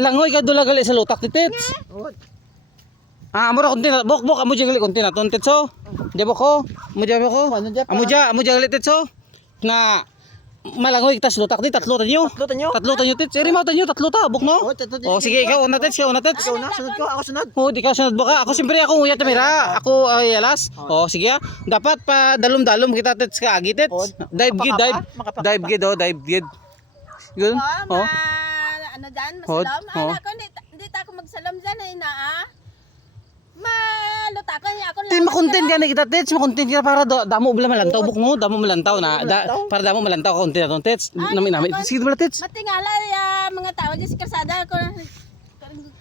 Langoy ka dula gali sa lutak tits. Amura konti na bok amo gali konti na ton titso. Jabo ko. Amo ko. Amo gali titso. Na malangoy kita sa lutak di tatlo tanyo. Tatlo tanyo tits. Eri mo tanyo tatlo ta bok no. Oh sige ikaw una tits, ikaw una tits. Ikaw na, sunod ko, ako sunod. Oh, di ka sunod baka. Ako siyempre ako uyat mira. Ako ay alas. Oh, sige. Dapat pa dalom-dalom kita tits ka agi tits. Dive gid, dive. Dive gid oh, dive gid. Yun. Oh. Ano dyan, masalam. Ay, ako, hindi ako magsalam dyan eh na malutakan niya ako. Ti makontent ka na kita tits, makontent ka para damo bala malantaw buk no, damo malantaw na para damo malantaw ka kontent na tits. Nami sige bala tits. Matingala mga tao dyan sa kalsada ko.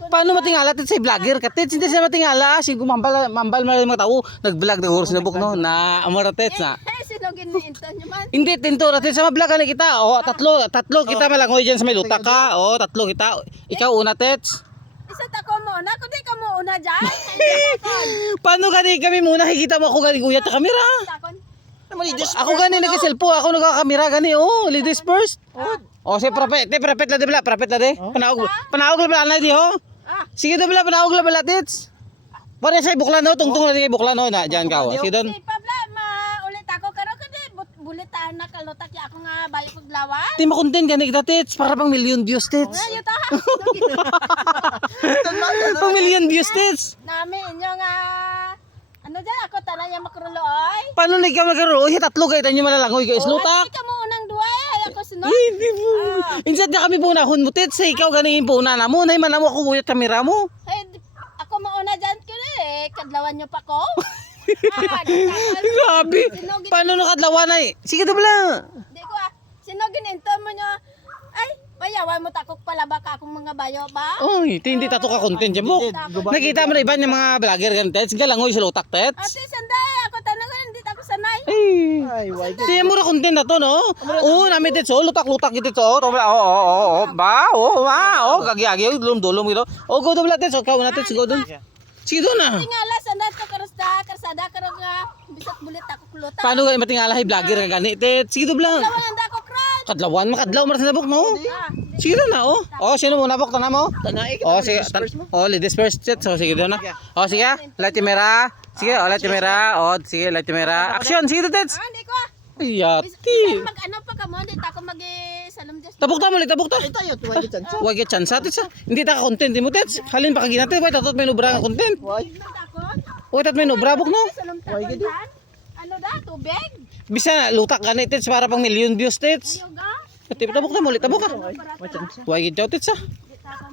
Paano matingala tits sa vlogger ka tits? Hindi siya matingala, si mambal mga tao nag-vlog na oras na buk no na amara tits na. Sino gininto nyo man? Hindi tinto natin sa vlog na kita. Oh, tatlo kita malangoy diyan sa may lutak ka. Oh, tatlo kita. Ikaw una tits. Isa tako muna, kundi ka muna dyan. Paano gani kami muna hikita mo ako gani kuya ta kamera? Ako gani nag-cellphone, ako nagka-camera gani. Oh, ladies first. Oh, si propet la de bla, propet la de. Panaog la bla na di ho. Sige do bla panaog la bla tits. Para sa buklan no, tungtong na di buklan no na diyan ka. Sige don. Si Pabla, maulit ako karo kundi bulitan na kalutak ya ako nga bayo paglawan. Ti makontent gani kita tits para pang million views tits. Ngayon ta. Pang million views tits. Nami inyo nga ano dyan ako tanay yung makruloy. Paano na ikaw magkaroon? Uy, tatlo kayo tanyo malalangoy kayo islutak. Ay, ka mo unang duway. Ay, ako sunod. Hindi mo. Instead na kami punahon mo, tits. Ikaw ganin puna na mo. Nay man mo ako kuyat kamera mo. Ay, ako mauna dyan ko eh. Kadlawan nyo pa ko. Grabe. Paano nakadlawan ay? Sige do bala. Di ko sino gininto mo nyo? Ay, payawan mo takok palaba ka akong mga bayo ba? Oy, hindi tato ka content dyan mo. Nakita mo na iba ng mga vlogger ganun, tits. Galangoy sa lutak, tits. Ate, sanday. Ako tanong hindi ako sanay. Ay, tiyan mo na content na to, no? Oo, namin tits, oh. Lutak-lutak ito, oh. Oo. Ba, oh. Gagi-agi, dulom-dulom ito. Oh, go do bala, tits. Ikaw na, tits. Go do. Sige do na. Tingala, sanday ko karsada karo nga. Bisat bulit ako kulutak. Paano ka matingala hay vlogger ka gani, tits? Sige do bala. Kadlawan handa ako crowd. Kadlawan, makadlaw maras na buk, no? Sige do na, oh. Oh, sino muna buk, tanah mo? Tanay, Oh, sige. Oh, ladies first, tits. So, sige do na. Oh, sige. Light camera. Sige, oh, light camera. Oh, sige, light camera. Action, sige do, tits. Hindi ko. Ayati. Mag-ano pa ka mo, hindi ako mag-salam dyan. Tabok ta mo, tabok ta. Ay tayo, tuwag dyan. Wag ya chance tits. Hindi ta ka content mo, tits. Halin pa kaginate, wait, tatot may nubra nga content. Wag. Wait, tat may nubra buk, no? Salam tagon tan. Ano da, tubig? Bisa lutak gani, tits, para pang million views, tits. Yoga? Tabok ta mo, tabok ka. Wag ya tits, Di takon.